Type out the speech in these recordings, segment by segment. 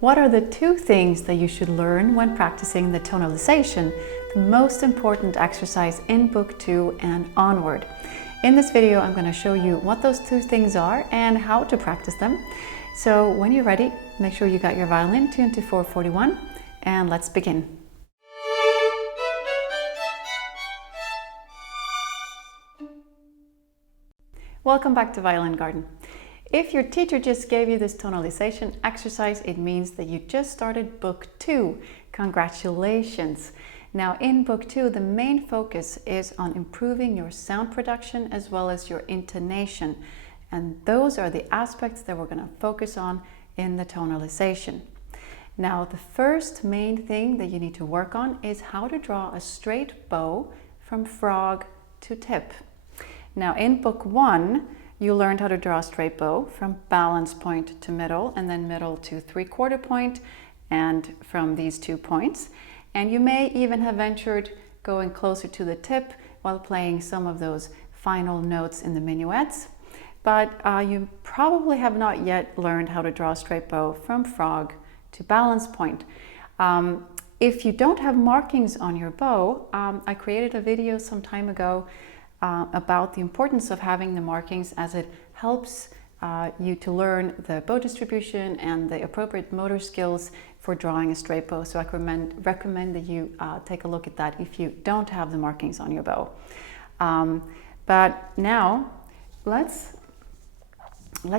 What are the two things that you should learn when practicing the tonalization, the most important exercise in Book 2 and onward? In this video, I'm going to show you what those two things are and how to practice them. So when you're ready, make sure you got your violin tuned to 441 and let's begin. Welcome back to Violin Garden. If your teacher just gave you this tonalization exercise, it means that you just started Book 2. Congratulations! Now in Book 2, the main focus is on improving your sound production as well as your intonation. And those are the aspects that we're going to focus on in the tonalization. Now the first main thing that you need to work on is how to draw a straight bow from frog to tip. Now in Book 1, you learned how to draw a straight bow from balance point to middle and then middle to 3/4 point and from these 2 points. And you may even have ventured going closer to the tip while playing some of those final notes in the minuets. But you probably have not yet learned how to draw a straight bow from frog to balance point. If you don't have markings on your bow, I created a video some time ago about the importance of having the markings, as it helps you to learn the bow distribution and the appropriate motor skills for drawing a straight bow. So I recommend that you take a look at that if you don't have the markings on your bow. But now let's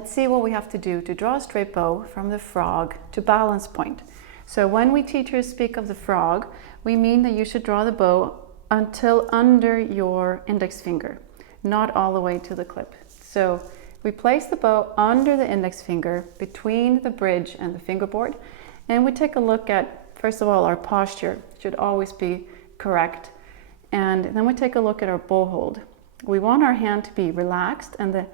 see what we have to do to draw a straight bow from the frog to balance point. So when we teachers speak of the frog, we mean that you should draw the bow until under your index finger, not all the way to the clip. So we place the bow under the index finger between the bridge and the fingerboard, and we take a look at, first of all, our posture should always be correct, and then we take a look at our bow hold. We want our hand to be relaxed, and the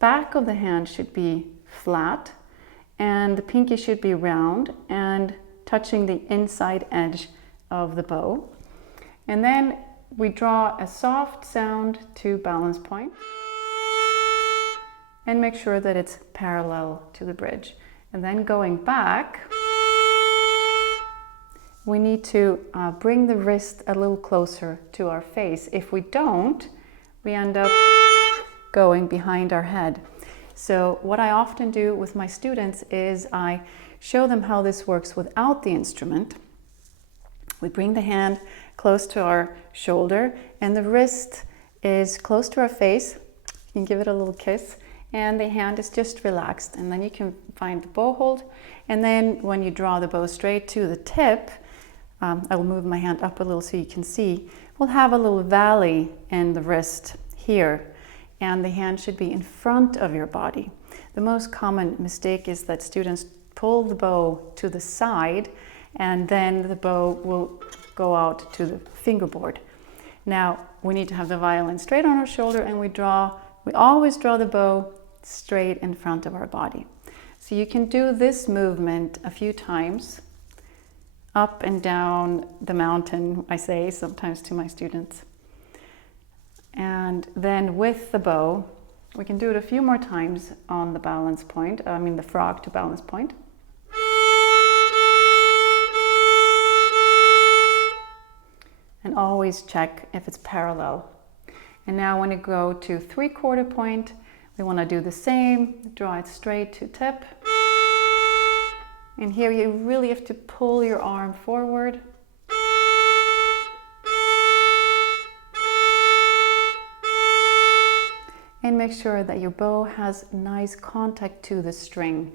back of the hand should be flat, and the pinky should be round and touching the inside edge of the bow. And then we draw a soft sound to balance point and make sure that it's parallel to the bridge. And then going back, we need to bring the wrist a little closer to our face. If we don't, we end up going behind our head. So what I often do with my students is I show them how this works without the instrument. We bring the hand close to our shoulder and the wrist is close to our face. You can give it a little kiss and the hand is just relaxed, and then you can find the bow hold. And then when you draw the bow straight to the tip, I'll move my hand up a little so you can see, we'll have a little valley in the wrist here, and the hand should be in front of your body. The most common mistake is that students pull the bow to the side and then the bow will go out to the fingerboard. Now we need to have the violin straight on our shoulder, and we always draw the bow straight in front of our body. So you can do this movement a few times, up and down the mountain, I say sometimes to my students. And then with the bow, we can do it a few more times on the balance point, the frog to balance point. And always check if it's parallel. And now when you go to 3/4 point, we want to do the same, draw it straight to tip. And here you really have to pull your arm forward. And make sure that your bow has nice contact to the string,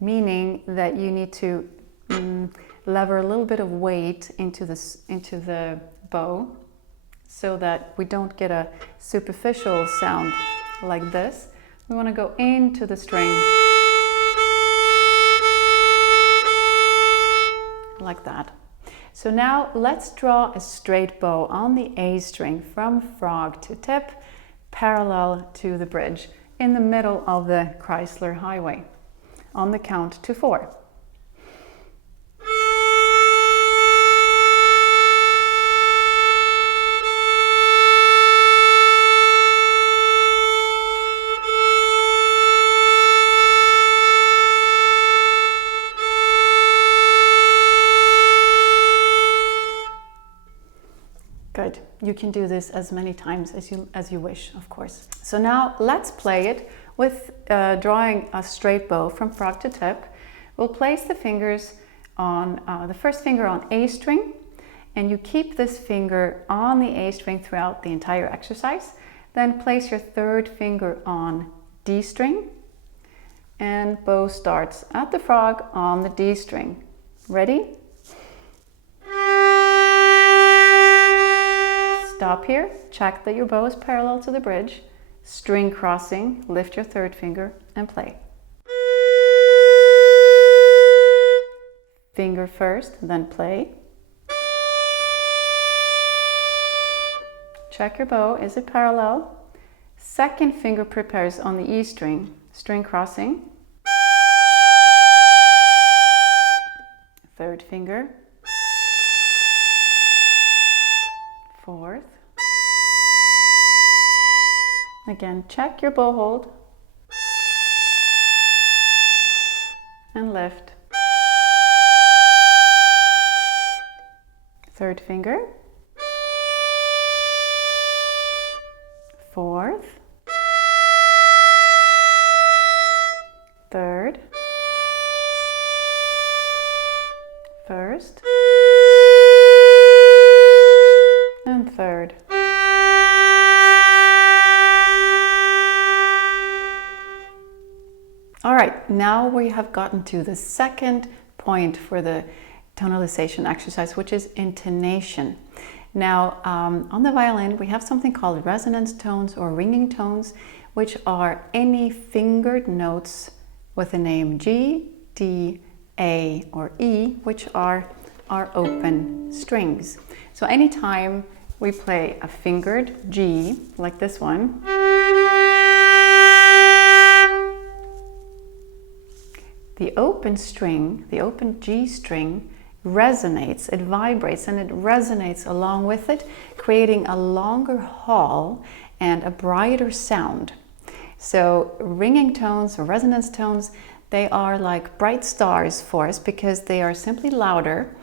meaning that you need to lever a little bit of weight into the bow so that we don't get a superficial sound like this. We want to go into the string like that. So now let's draw a straight bow on the A string from frog to tip, parallel to the bridge in the middle of the Chrysler Highway on the count to 4. good. You can do this as many times as you wish, of course. So now let's play it with drawing a straight bow from frog to tip. We'll place the fingers on the first finger on A string, and you keep this finger on the A string throughout the entire exercise. Then place your third finger on D string, and bow starts at the frog on the D string. Ready? Stop here, check that your bow is parallel to the bridge, string crossing, lift your third finger and play. Finger first, then play. Check your bow, is it parallel? Second finger prepares on the E string, string crossing. Third finger. Fourth. Again, check your bow hold. And lift. Third finger. Fourth. Third. First. And third. All right, now we have gotten to the second point for the tonalization exercise, which is intonation. Now, on the violin, we have something called resonance tones or ringing tones, which are any fingered notes with the name G, D, A, or E, which are our open strings. So anytime we play a fingered G, like this one, the open string, the open G string, resonates, it vibrates, and it resonates along with it, creating a longer hall and a brighter sound. So ringing tones or resonance tones, they are like bright stars for us because they are simply louder,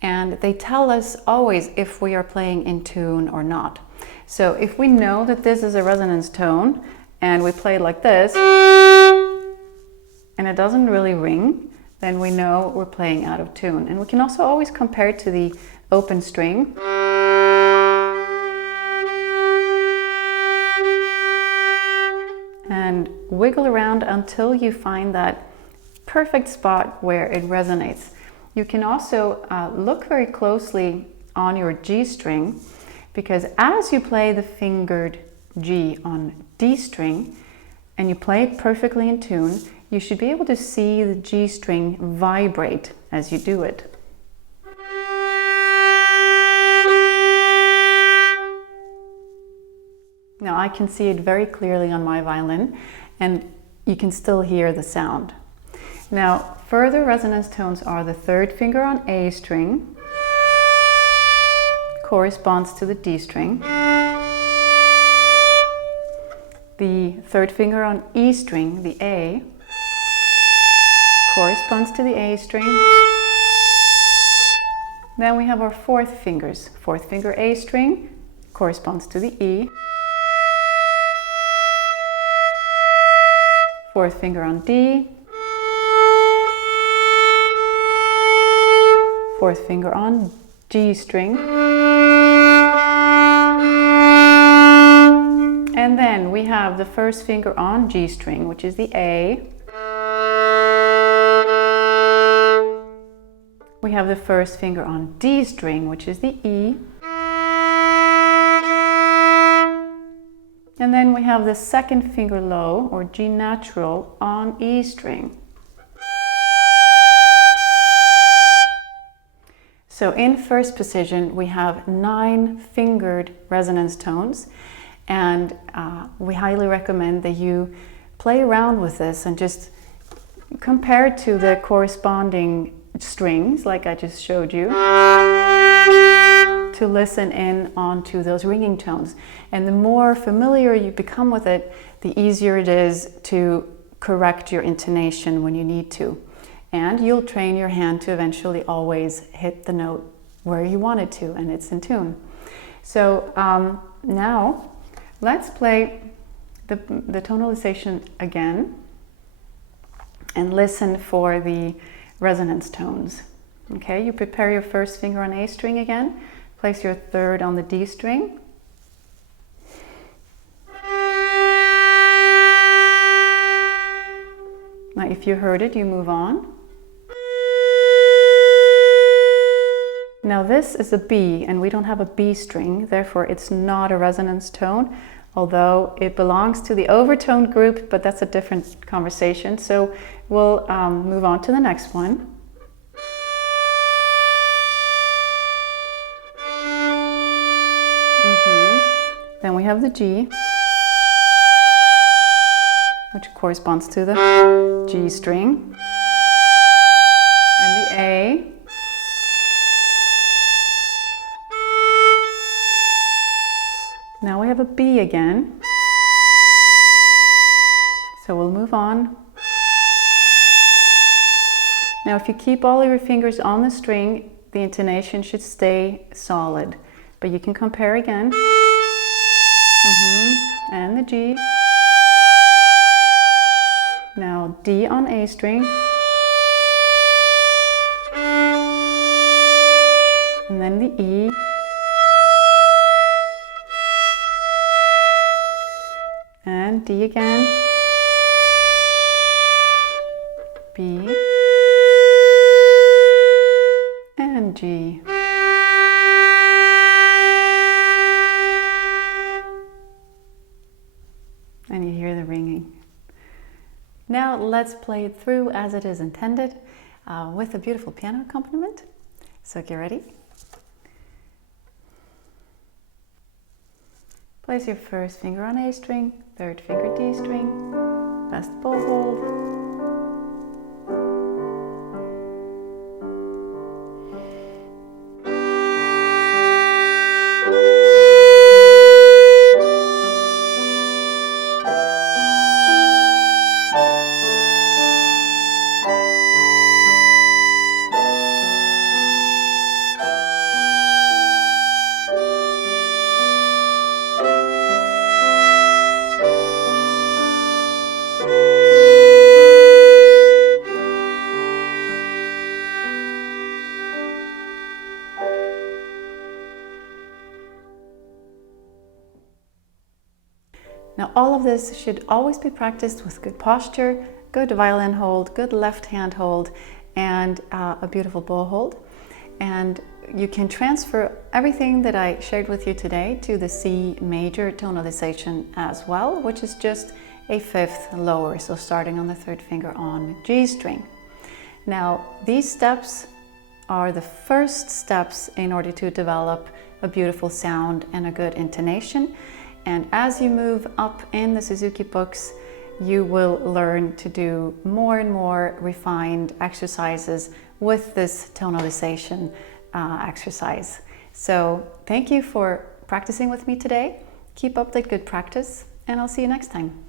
and they tell us always if we are playing in tune or not. So if we know that this is a resonance tone and we play like this and it doesn't really ring, then we know we're playing out of tune. And we can also always compare it to the open string. And wiggle around until you find that perfect spot where it resonates. You can also look very closely on your G string, because as you play the fingered G on D string and you play it perfectly in tune, you should be able to see the G string vibrate as you do it. Now I can see it very clearly on my violin, and you can still hear the sound. Now, further resonance tones are the third finger on A string, corresponds to the D string. The third finger on E string, the A, corresponds to the A string. Then we have our fourth fingers. Fourth finger A string corresponds to the E. Fourth finger on D. Fourth finger on G string. And then we have the first finger on G string, which is the A. We have the first finger on D string, which is the E. And then we have the second finger low, or G natural, on E string. So in first position, we have 9 fingered resonance tones, and we highly recommend that you play around with this and just compare it to the corresponding strings, like I just showed you, to listen in onto those ringing tones. And the more familiar you become with it, the easier it is to correct your intonation when you need to. And you'll train your hand to eventually always hit the note where you want it to, and it's in tune. So now let's play the tonalization again and listen for the resonance tones. Okay, you prepare your first finger on A string again, place your third on the D string. Now if you heard it, you move on. Now this is a B, and we don't have a B string, therefore it's not a resonance tone, although it belongs to the overtone group, but that's a different conversation. So we'll move on to the next one. Then we have the G, which corresponds to the G string, and the A. Now we have a B again, so we'll move on. Now if you keep all of your fingers on the string, the intonation should stay solid, but you can compare again. And the G. Now D on A string, and then the E. And D again, B, and G. And you hear the ringing. Now let's play it through as it is intended with a beautiful piano accompaniment. So get ready. Place your first finger on A string, third finger D string, best bow hold. Now all of this should always be practiced with good posture, good violin hold, good left hand hold, and a beautiful bow hold. And you can transfer everything that I shared with you today to the C major tonalization as well, which is just a fifth lower, so starting on the third finger on G string. Now these steps are the first steps in order to develop a beautiful sound and a good intonation. And as you move up in the Suzuki books, you will learn to do more and more refined exercises with this tonalization exercise. So thank you for practicing with me today. Keep up the good practice, and I'll see you next time.